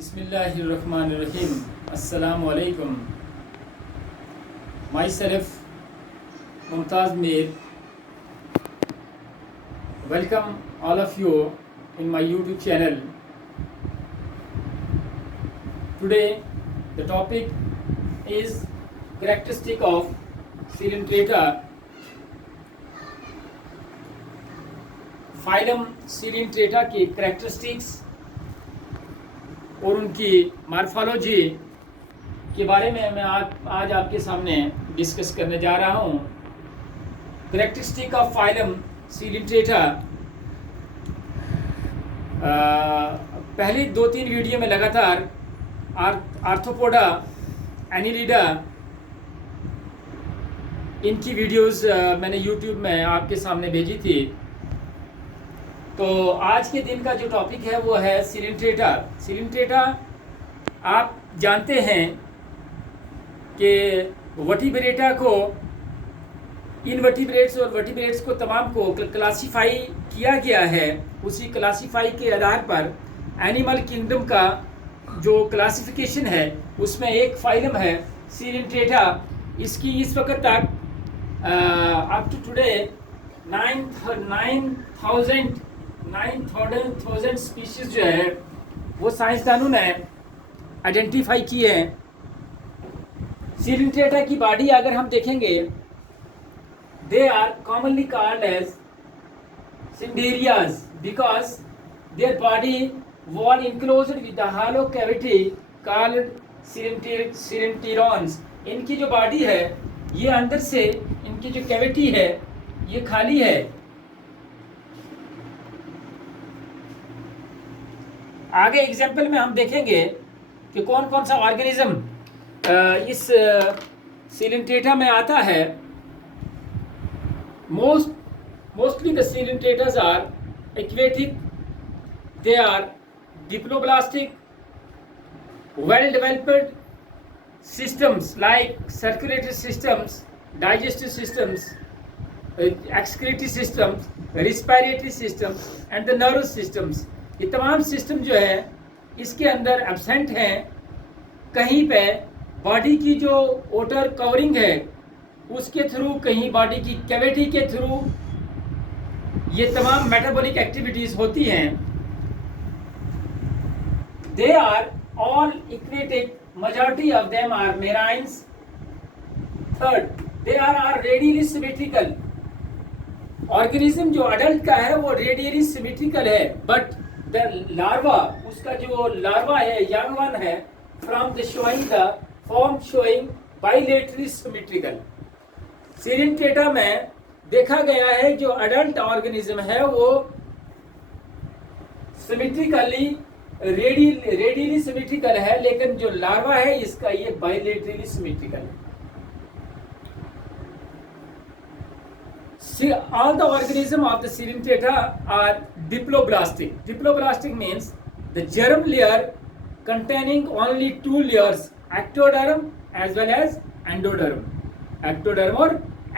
Bismillahirrahmanirrahim. Assalamu alaikum. Myself, Mumtaz Mir, welcome all of you in my YouTube channel. Today, the topic is characteristic of Coelenterata, phylum Coelenterata की characteristics और उनकी morphology के बारे में मैं आज आपके सामने डिस्कस करने जा रहा हूँ। कैरेक्टरिस्टिक ऑफ फाइलम Coelenterata, पहली 2-3 वीडियो में लगातार आर्थ्रोपोडा, एनिलिडा, इनकी वीडियोस मैंने यूट्यूब में आपके सामने भेजी थी। तो आज के दिन का जो टॉपिक है वो है Coelenterata। Coelenterata आप जानते हैं कि वर्टिब्रेटा को, इनवर्टिब्रेट्स और वर्टिब्रेट्स को तमाम को क्लासीफाई किया गया है। उसी क्लासीफाई के आधार पर एनिमल किंगडम का जो क्लासिफिकेशन है उसमें एक फाइलम है Coelenterata। इसकी इस वक्त तक अप टू टुडे 9,000 स्पीशीज जो है वो साइंसदानों ने आइडेंटिफाई किए हैं। Coelenterata की बॉडी अगर हम देखेंगे, they are commonly called as Cnidarians because their body wall enclosed with a hollow cavity called Coelenterons। इनकी जो बॉडी है ये अंदर से, इनकी जो कैविटी है ये खाली है। आगे एग्जाम्पल में हम देखेंगे कि कौन कौन सा ऑर्गेनिज्म इस Coelenterata में आता है। Mostly the Coelenteratas are aquatic, they are diploblastic, well-developed systems like circulatory systems, digestive systems, excretory systems, respiratory systems and the nervous systems। ये तमाम सिस्टम जो है इसके अंदर एब्सेंट हैं। कहीं पे बॉडी की जो ओटर कवरिंग है उसके थ्रू, कहीं बॉडी की कैविटी के थ्रू ये तमाम मेटाबॉलिक एक्टिविटीज होती हैं। They are all aquatic, majority of them are marines। Third, they are radially symmetrical। Organism जो अडल्ट का है वो रेडियली सिमेट्रिकल है, बट द लार्वा, उसका जो लार्वा है, यंग वन है, from the showing the form showing bilaterally symmetrical. Coelenterata में देखा गया है जो अडल्ट ऑर्गेनिज्म है वो सिमेट्रिकली, रेडियली सिमेट्रिकल है, लेकिन जो लार्वा है इसका ये बाइलेटरली सिमेट्रिकल है। All the organism of the Coelenterata are diploblastic। Diploblastic means the germ layer containing only 2 layers, ectoderm as well as endoderm। ectoderm और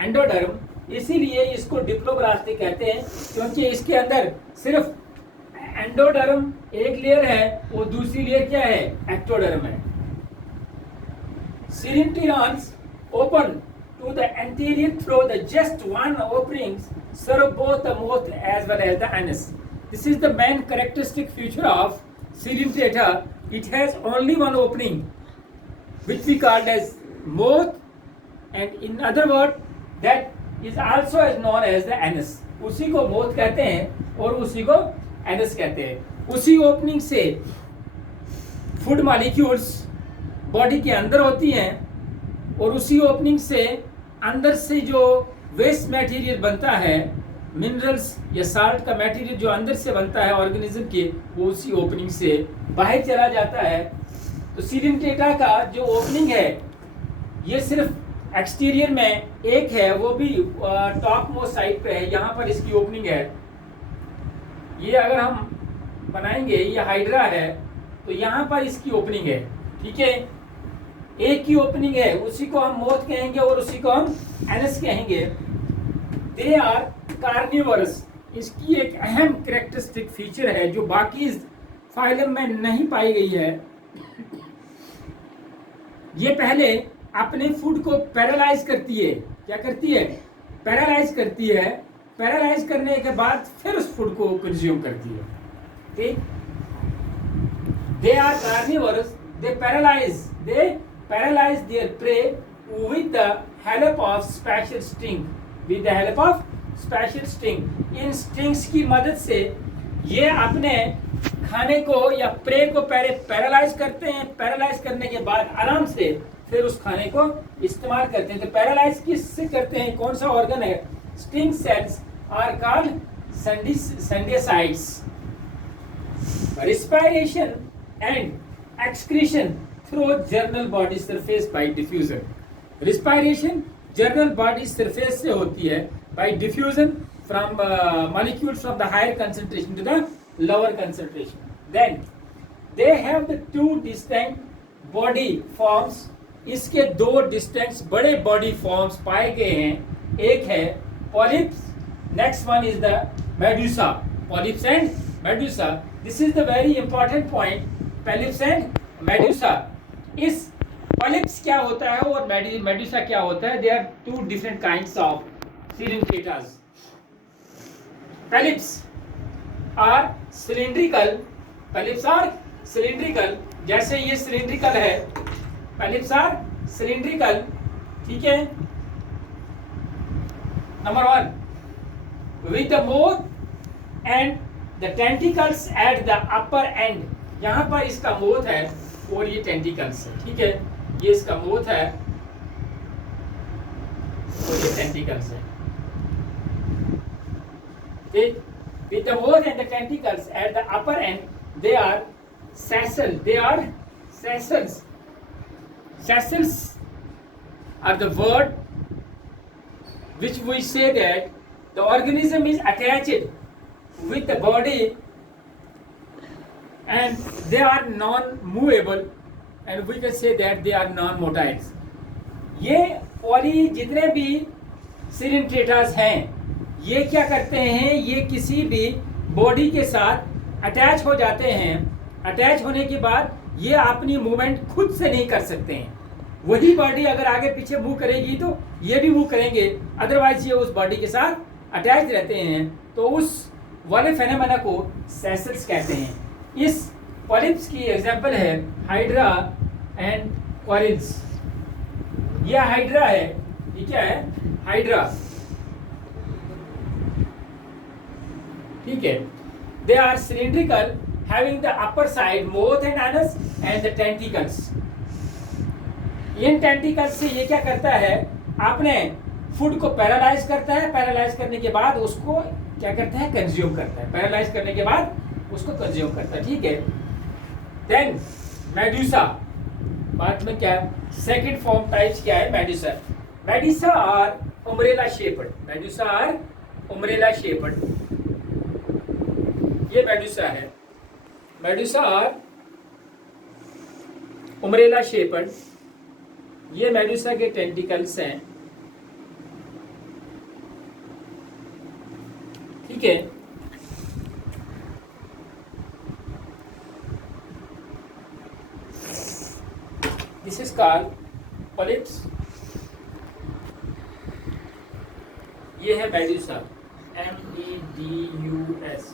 endoderm, इसीलिए इसको डिप्लोब्लास्टिक कहते हैं क्योंकि इसके अंदर सिर्फ एंडोडर्म एक लेयर है और दूसरी लेयर क्या है, एक्टोडर्म है। Coelenterons open to the anterior through the just one openings serve both the mouth as well as the anus। This is the main characteristic feature of Coelenterata। It has only one opening which we called as mouth, and in other word that is also as known as the anus। उसी को mouth कहते हैं और उसी को anus कहते हैं। उसी ओपनिंग से फूड मॉलिक्यूल्स बॉडी के अंदर होती हैं और उसी ओपनिंग से अंदर से जो वेस्ट मटेरियल बनता है, मिनरल्स या साल्ट का मटेरियल जो अंदर से बनता है ऑर्गेनिज्म के, वो उसी ओपनिंग से बाहर चला जाता है। तो Coelenterata का जो ओपनिंग है ये सिर्फ एक्सटीरियर में एक है, वो भी टॉप मोस्ट साइड पे है, यहाँ पर इसकी ओपनिंग है। ये अगर हम बनाएंगे, ये हाइड्रा है तो यहाँ पर इसकी ओपनिंग है, ठीक है, एक ही ओपनिंग है, उसी को हम मोथ कहेंगे और उसी को हम एनस कहेंगे। They are carnivorous. इसकी एक अहम कैरेक्टरिस्टिक फीचर है जो बाकी फाइलम में नहीं पाई गई है, ये पहले अपने फूड को पैरालाइज करती है। क्या करती है? पैरालाइज करती है। पैरालाइज करने के बाद फिर उस फूड को कंज्यूम करती है। ठीक, they are carnivorous, they paralyse their prey with the help of special sting, with the help of special sting. इन स्टिंग्स की मदद से ये अपने खाने को या प्रे को पहले पैरालाइज करते हैं। पैरालाइज करने के बाद आराम से फिर उस खाने को इस्तेमाल करते हैं। तो पैरालाइज किससे करते हैं? कौन सा ऑर्गन है? Sting cells are called cnidocytes. Respiration and excretion through general body surface by diffusion. Respiration general body surface से होती है by diffusion from molecules from the higher concentration to the lower concentration. Then they have the two distinct body forms. इसके दो distinct बड़े body forms पाए गए हैं। एक है polyps, next one is the medusa. Polyps and medusa, this is the very important point, polyps and medusa. इस polyps क्या होता है और मेडुसा क्या होता है? They are two different kinds of coelenterates. Polyps are cylindrical, polyps are cylindrical, जैसे ये सिलिंड्रिकल है, पॉलिप्स आर सिलिंड्रिकल। ठीक है, number 1 with the mouth and the tentacles at the upper end. यहां पर इसका मोथ है और ये टेंटिकल्स है। ठीक है, ये इसका मोथ है और ये टेंटिकल्स है। ठीक, with the moth and the tentacles at the upper end, they are sessile. They are sessile. Sessile are the word which we say that the organism is attached with the body and they are non-movable, and we can say that they are non-motile. ये poly जितने भी सिलिंड्रेटास हैं, ये क्या करते हैं? ये किसी भी बॉडी के साथ अटैच हो जाते हैं। अटैच होने के बाद ये अपनी मूवमेंट खुद से नहीं कर सकते हैं। वही बॉडी अगर आगे पीछे मूव करेगी तो ये भी मूव करेंगे, अदरवाइज ये उस बॉडी के साथ अटैच रहते हैं। तो उस वाले फेनोमेना को सेसल्स कहते हैं। इस पॉलिप्स की एग्जांपल है हाइड्रा एंड कॉरिल्स। ये हाइड्रा है, ये क्या है? हाइड्रा। ठीक है, they are cylindrical having the upper side mouth and anus and the tentacles. इन टेंटिकल्स से ये क्या करता है? अपने फूड को पैरालाइज करता है। पैरालाइज करने के बाद उसको क्या करता है? कंज्यूम करता है। पैरालाइज करने के बाद उसको कंज्यूम करता है। ठीक है, देन मेडुसा। बाद में क्या सेकंड फॉर्म टाइप्स क्या है? Medusa. Medusa are umbrella shaped. Medusa are umbrella shaped. ये मेडुसा है। Medusa are umbrella shaped. ये मेडुसा के टेंटिकल्स हैं। ठीक है, दिस इज कॉल्ड पॉलिप्स। ये है मेडुसा, MEDUSA।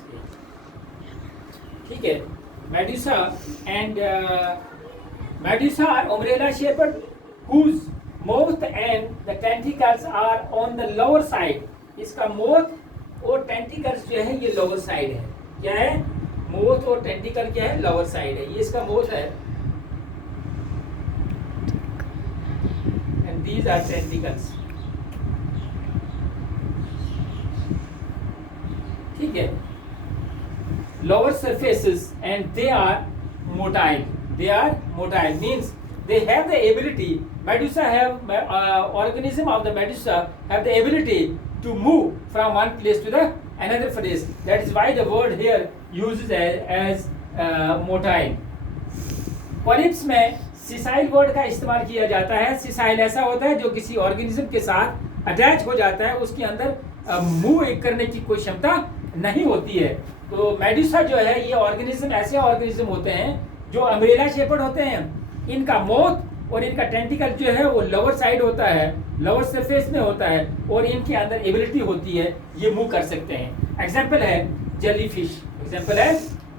ठीक है, medusa and medusa are umbrella shaped whose mouth and the tentacles are on the lower side. इसका mouth और tentacles जो है ये lower side है। क्या है? mouth और tentacle क्या है? lower side है। ये इसका mouth है and these are tentacles। ठीक है, lower surfaces and they are motile. They are motile means they have the ability, medusa have organism of the medusa have the ability to move from one place to the another place. That is why the word here uses as motile. Polyps में sessile word का इस्तेमाल किया जाता है। sessile ऐसा होता है जो किसी ऑर्गेनिज्म के साथ अटैच हो जाता है, उसके अंदर मूव करने की कोई क्षमता नहीं होती है। तो मेडुसा जो है ये ऑर्गेनिज्म ऐसे ऑर्गेनिज्म होते हैं जो अम्ब्रेला शेप्ड होते हैं। इनका मोथ और इनका टेंटिकल जो है वो लोअर साइड होता है, लोअर सरफेस में होता है, और इनके अंदर एबिलिटी होती है ये मूव कर सकते हैं। एग्जाम्पल है जेलीफिश, एग्जाम्पल है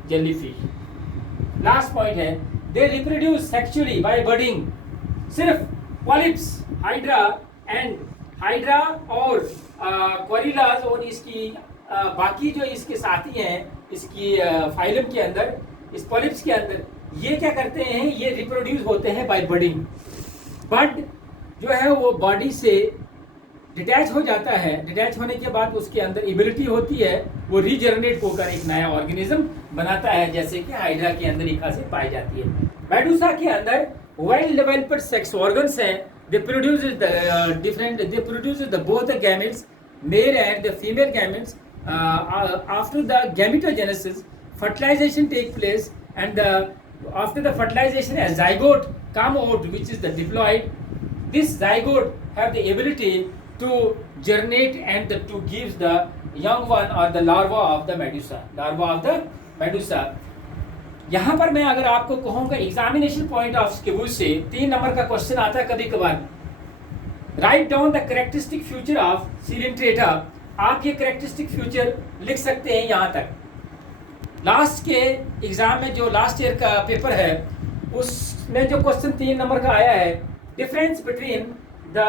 जेलीफिश। लास्ट पॉइंट है दे रिप्रोड्यूस सेक्सुअली बाय बर्डिंग। सिर्फ पॉलिप्स, हाइड्रा और कोरिलाज और इसकी बाकी जो इसके साथी हैं इसकी फाइलम के अंदर, इस पॉलिप्स के अंदर, ये क्या करते हैं, ये रिप्रोड्यूस होते हैं बाय बर्डिंग। बर्ड जो है वो बॉडी से डिटैच हो जाता है, डिटैच होने के बाद उसके अंदर एबिलिटी होती है वो रीजनरेट होकर एक नया ऑर्गेनिज्म बनाता है, जैसे कि हाइड्रा के अंदर एक खासियत पाई जाती है। मेडुसा के अंदर वेल डेवलप्ड सेक्स ऑर्गन्स हैं, they produce the both the gametes, male and the female gametes. After the gametogenesis fertilization take place, and after the fertilization a zygote come out which is the diploid. This zygote have the ability to germinate and to gives the young one or the larva of the medusa. यहाँ पर मैं अगर आपको कहूँगा examination point of स्किबू से 3 number का question आता है कभी कभार, write down the characteristic future of Coelenterata. आप ये कैरेक्टरिस्टिक फ्यूचर लिख सकते हैं यहाँ तक। लास्ट के एग्जाम में जो लास्ट ईयर का पेपर है उसमें जो क्वेश्चन 3 नंबर का आया है, difference between the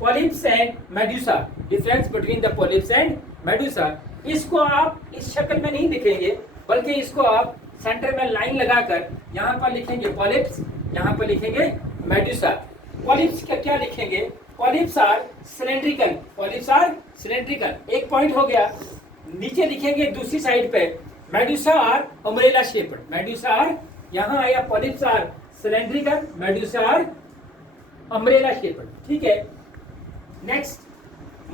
polyps and Medusa, difference between the polyps and Medusa. इसको आप इस शक्ल में नहीं लिखेंगे, बल्कि इसको आप सेंटर में लाइन लगाकर यहाँ पर लिखेंगे पॉलिप्स, यहाँ पर लिखेंगे मेडुसा। पॉलिप्स का क्या लिखेंगे, polyps are cylindrical, polyps are cylindrical, एक पॉइंट हो गया। नीचे लिखेंगे दूसरी साइड पे medusa are umbrella shaped, medusa are, यहाँ आया polyps are cylindrical, medusa are umbrella shaped, ठीक है। Next,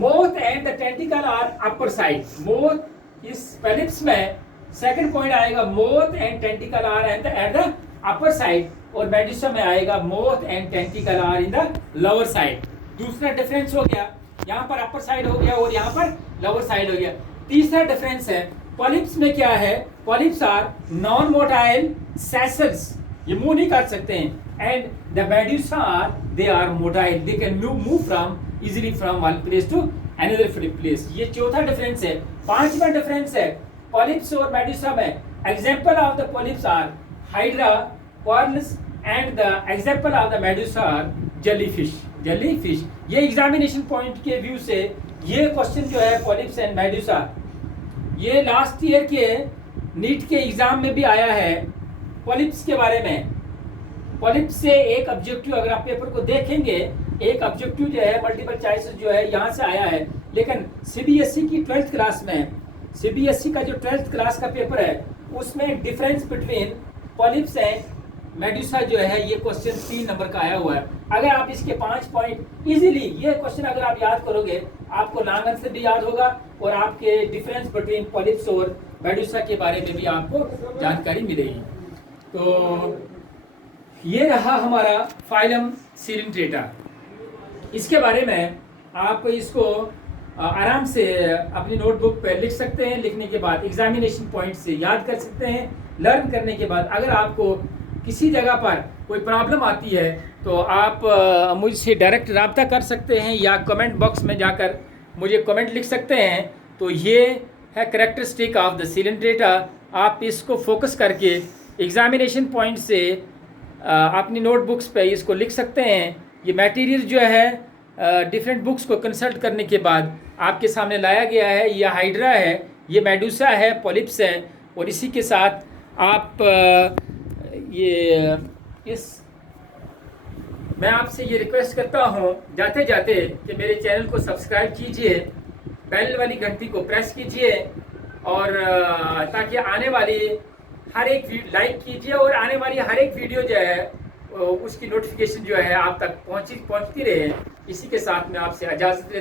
mouth and the tentacle are upper side. Mouth इस पॉलिप्स में सेकंड पॉइंट आएगा, mouth and tentacle are at the upper side, और medusa में आएगा mouth and tentacle are in the lower side. दूसरा difference हो गया, यहाँ पर अपर साइड हो गया और यहाँ पर लोअर साइड हो गया। तीसरा डिफरेंस है, पॉलिप्स में क्या है, polyps are non motile sessiles, ये मूव नहीं कर सकते हैं, and the medusa are they are motile, they can move from easily from one place to another place. ये चौथा डिफरेंस है। पांचवा डिफरेंस है पॉलिप्स और मेडुसा में, example of the polyps are hydra, pearls, and the example of the medusa are jellyfish, jellyfish. ये examination point के view से ये क्वेश्चन जो है पॉलिप्स एंड मेडुसा, ये लास्ट ईयर के नीट के एग्जाम में भी आया है पॉलिप्स के बारे में। पॉलिप्स से एक ऑब्जेक्टिव अगर आप पेपर को देखेंगे, एक ऑब्जेक्टिव जो है मल्टीपल चॉइस जो है यहाँ से आया है, लेकिन सीबीएसई की 12th क्लास में, सीबीएसई का जो 12th क्लास का पेपर है उसमें difference between polyps and Medusa जो है ये क्वेश्चन 3 नंबर का आया हुआ है। अगर आप इसके 5 पॉइंट इजीली, ये क्वेश्चन अगर आप याद करोगे आपको लॉन्ग आंसर भी याद होगा और आपके डिफरेंस बिटवीन पॉलिप्स और मेडुसा के बारे में भी आपको जानकारी मिलेगी। तो ये रहा हमारा फाइलम सीलेंट्रेटा। इसके बारे में आप इसको आराम से अपनी नोटबुक पर लिख सकते हैं, लिखने के बाद एग्जामिनेशन पॉइंट से याद कर सकते हैं। लर्न करने के बाद अगर आपको किसी जगह पर कोई प्रॉब्लम आती है तो आप मुझसे डायरेक्ट रब्ता कर सकते हैं या कमेंट बॉक्स में जाकर मुझे कमेंट लिख सकते हैं। तो ये है कैरेक्टरिस्टिक ऑफ द सीलेंट्रेटा। आप इसको फोकस करके एग्जामिनेशन पॉइंट से अपनी नोटबुक्स पे इसको लिख सकते हैं। ये मटेरियल जो है डिफरेंट बुक्स को कंसल्ट करने के बाद आपके सामने लाया गया है। ये हाइड्रा है, ये मेडुसा है, पॉलिप्स है, और इसी के साथ आप मैं आपसे ये रिक्वेस्ट करता हूँ जाते जाते कि मेरे चैनल को सब्सक्राइब कीजिए, बेल वाली घंटी को प्रेस कीजिए, और ताकि आने वाली हर एक लाइक कीजिए और आने वाली हर एक वीडियो जो है उसकी नोटिफिकेशन जो है आप तक पहुँचती रहे। इसी के साथ मैं आपसे इजाज़त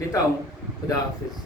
लेता हूँ। खुदा हाफिज़।